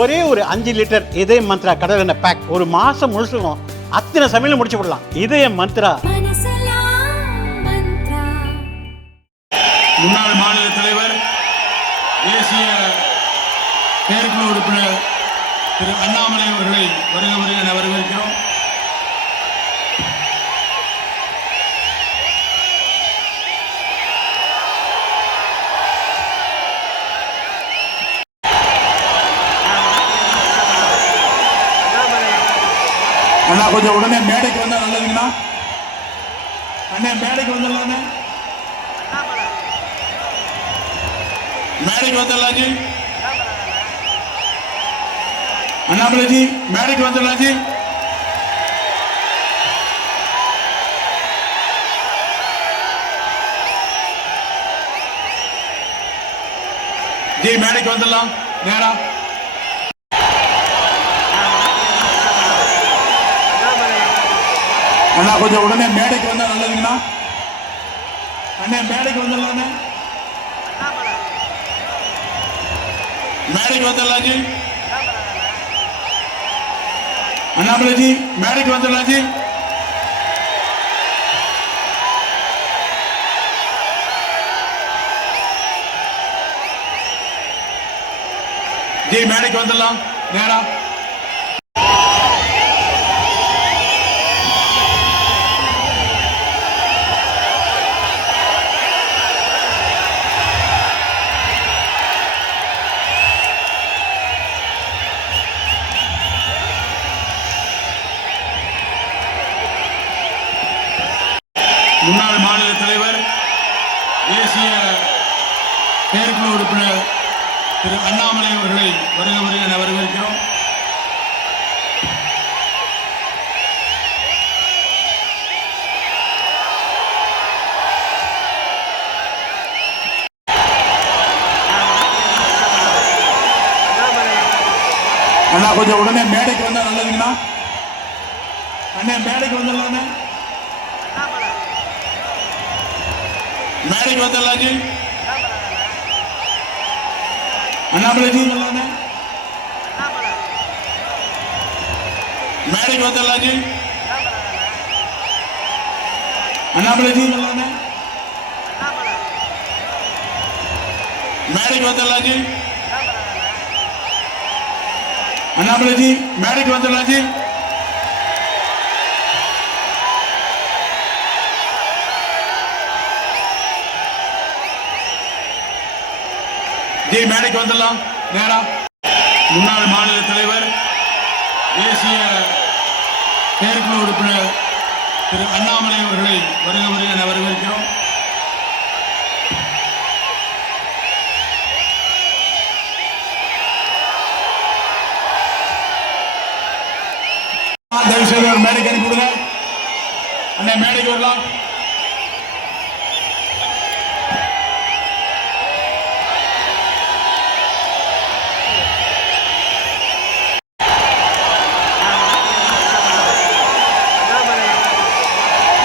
ஒரே ஒரு 5 லிட்டர் இதய மந்த்ரா கடல் எண்ணெய் பேக் ஒரு மாசம் முழுசுக்கும் அத்தனை சமையல முடிச்சு விடலாம். இதய மந்த்ரா. முன்னாள் மாநில தலைவர் தேசிய செயற்குழு உறுப்பினர் திரு அண்ணாமலை அவர்களை வருக வருக என வரவேற்கிறோம். அண்ணா கொஞ்சம் உடனே மேடைக்கு வந்தா நல்லதுங்கண்ணா. அண்ணே மேடைக்கு வந்துடலாண்ணே. மேடைக்கு வந்துடலாம் ஜி. அண்ணாமலை ஜி மேடைக்கு வந்துடலாம் ஜி. ஜி மேடைக்கு வந்துடலாம் நேரா. அண்ணா கொஞ்சம் உடனே மேடைக்கு வந்தா நல்லதுங்கண்ணா. அண்ணே மேடைக்கு வந்துடலாண்ணே. மேடைக்கு வந்துடலாம் ஜி. அண்ணாமலை ஜி மேடைக்கு வந்துடலாம் ஜி. ஜி மேடைக்கு வந்துடலாம் நேரா. முன்னாள் மாநில தலைவர் தேசிய செயற்குழு உறுப்பினர் திரு அண்ணாமலை அவர்களை வருக வருக என வரவேற்கிறோம். அண்ணா கொஞ்சம் உடனே மேடைக்கு வந்தா நல்லதுங்கண்ணா. அண்ணே மேடைக்கு வந்துடலாண்ணே. மேடைக்கு வந்துடலாம் ஜி. அண்ணாமலை ஜி வரலாண்ணே. மேடைக்கு வந்துடலாம் ஜி. அண்ணாமலை ஜி வரலாண்ணே. மேடைக்கு வந்துடலாம் ஜி. அண்ணாமலை ஜி மேடைக்கு வந்துடலாம் ஜி. ஜி மேடைக்கு வந்துடலாம் நேரா. முன்னாள் மாநில தலைவர் தேசிய செயற்குழு உறுப்பினர் திரு அண்ணாமலை அவர்களை வருக வருக என வரவேற்கிறோம். தயவு செய்து ஒரு மேடைக்கு அனுப்பி விடுங்க. அண்ணா மேடைக்கு வரலாம்.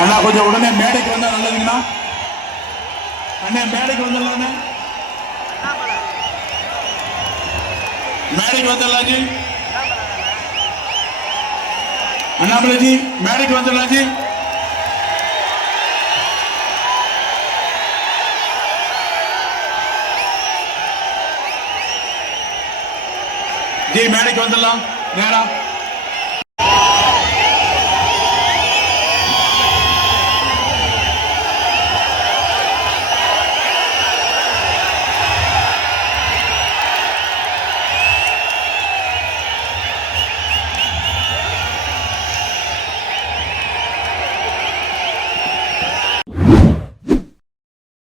அண்ணா கொஞ்சம் உடனே மேடைக்கு வந்தா நல்லதுங்கண்ணா. அண்ணே மேடைக்கு வந்துடலாண்ணே. மேடைக்கு வந்துடலாம் ஜி. அண்ணாமலை ஜி மேடைக்கு வந்துடலாம் ஜி. ஜி மேடைக்கு வந்துடலாம் நேரா.